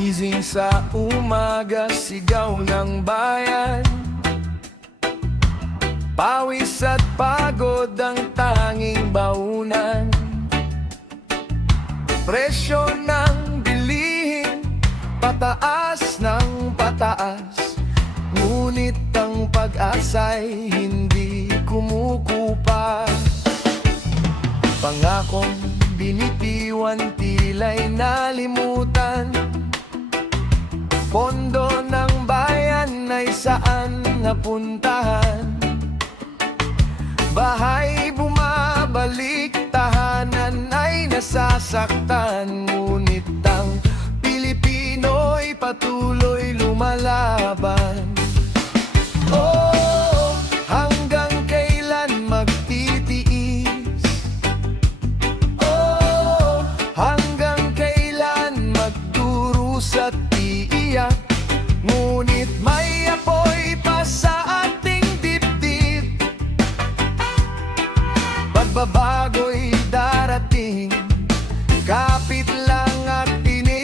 Gising sa umaga, sigaw ng bayan. Pawis at pagod ang tanging baunan. Presyo ng bilihin, pataas ng pataas. Ngunit ang pag-asa'y hindi kumukupas. Pangakong binitiwan, tila'y nalimutan. Pondo ng bayan ay saan napuntahan? Bahay bumabalik, tahanan ay nasasaktan. Ngunit ang Pilipino'y patuloy lumalaban. Oh, hanggang kailan magtitiis? Oh, hanggang kailan magdurusa at iiyak? Ngunit may apoy pa sa ating dibdib. Pagbabago'y darating, kapit lang at tinis.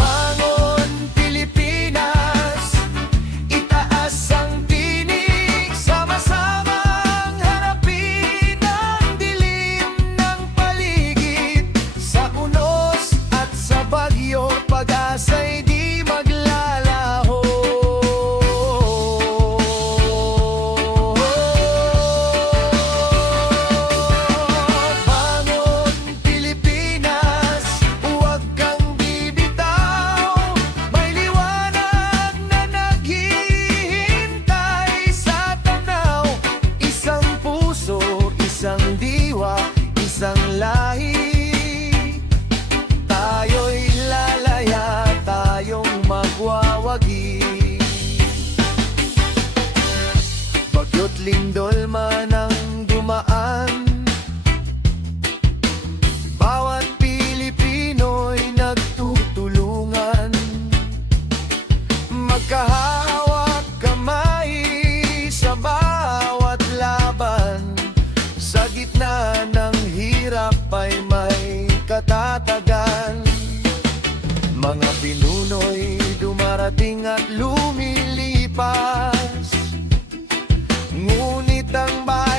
Bangon Pilipinas, itaas ang tinig. Sama-samang harapin ang dilim ng paligid. Sa unos at sa bagyo, pag-asa'y di maglalaho. Bangon Pilipinas, huwag kang bibitaw. May liwanag na naghihintay sa tanaw. Isang puso, isang diwa, isang lahi. Tayo'y lalaya, tayong magwawagi. Bagyo't lindol man ang dumaan, bawat Pilipino'y nagtutulungan. Magkahawak kamay sa bawat laban. Sa gitna ng hirap ay may katatagan. Mga pinuno'y dumarating at lumilipas. Ngunit ang bayan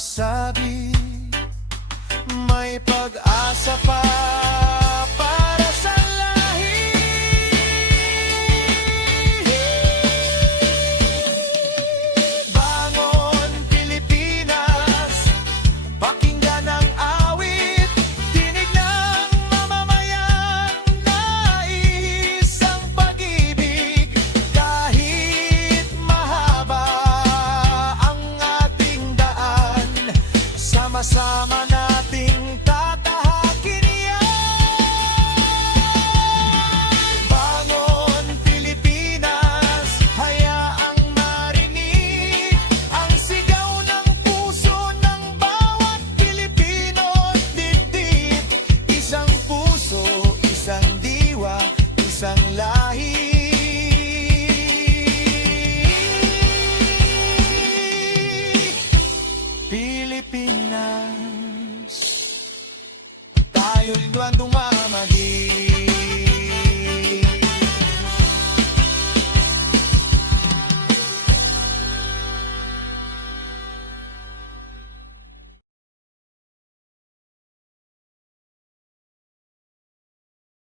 magsabi may pag-asa pa para sa lahi. Bangon Pilipinas, pakinggan ang awit, tinig ng mamamayan, nais ang pag-ibig. Kahit mahaba ang ating daan, sama-sama nating tatahakin yan. Bangon Pilipinas, hayaang marinig ang sigaw ng puso ng bawat Pilipino. Dibdib, isang puso, isang diwa, isang lahi. Pilipinas, tayo'y duwan dumamagi.